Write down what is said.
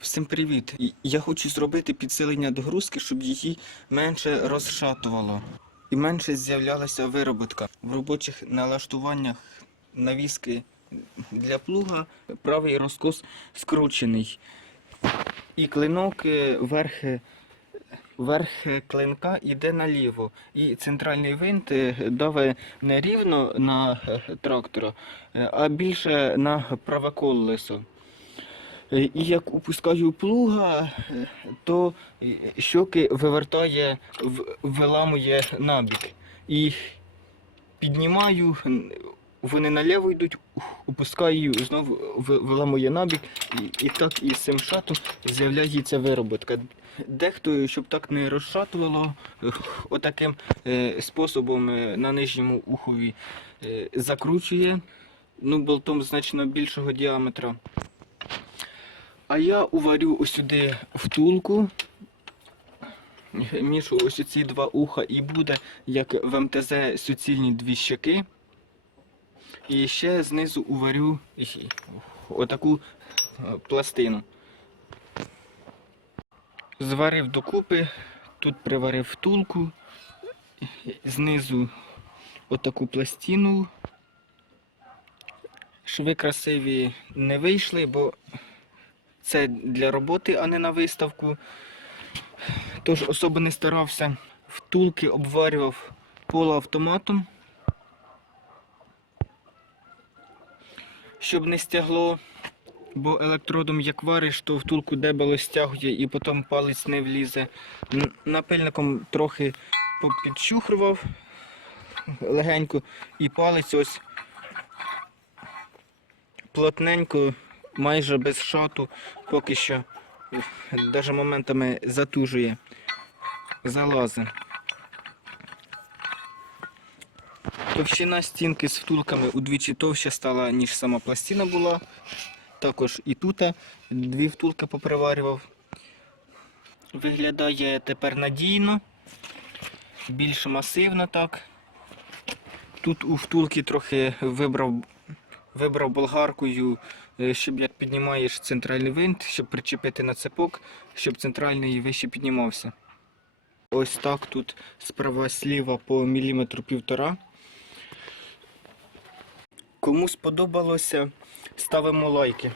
Всім привіт! Я хочу зробити підсилення догрузки, щоб її менше розшатувало і менше з'являлася вироботка. В робочих налаштуваннях навіски для плуга правий розкос скручений. І клинок е, верх, е, верх клинка йде наліво. І центральний винт е, давить не рівно на трактора, а більше на праве колесо. Е, І як опускаю плуга, то е, щоки вивертає, виламує набік. І піднімаю, вони наліво йдуть, опускаю, знову виламує набік, і, і так із цим шатом з'являється вироботка. Дехто, щоб так не розшатувало, е, отаким способом на нижньому ухові закручує ну, болтом значно більшого діаметра. А я уварю ось сюди втулку між ось ці два уха і буде, як в МТЗ, суцільні дві щеки. І ще знизу уварю отаку е, пластину. Зварив докупи, тут приварив втулку, знизу отаку пластину. Шви красиві не вийшли, бо це для роботи, а не на виставку. Тож особо не старався. Втулки обварював полуавтоматом, щоб не стягло, бо електродом як вариш, то втулку дебело стягує і потім палець не влізе. Напильником трохи попідчухрував легенько і палець ось плотненько, майже без шату, поки що навіть моментами затужує, залазить. Товщина стінки з втулками удвічі товща стала, ніж сама пластина була. Також і тут дві втулки поприварював. Виглядає тепер надійно, більш масивно так. Тут у втулки трохи вибрав вибрав болгаркою, е, щоб як піднімаєш центральний винт, щоб причепити на цепок, щоб центральний вище піднімався. Ось так тут справа сліва по міліметру півтора. Кому сподобалося, ставимо лайки.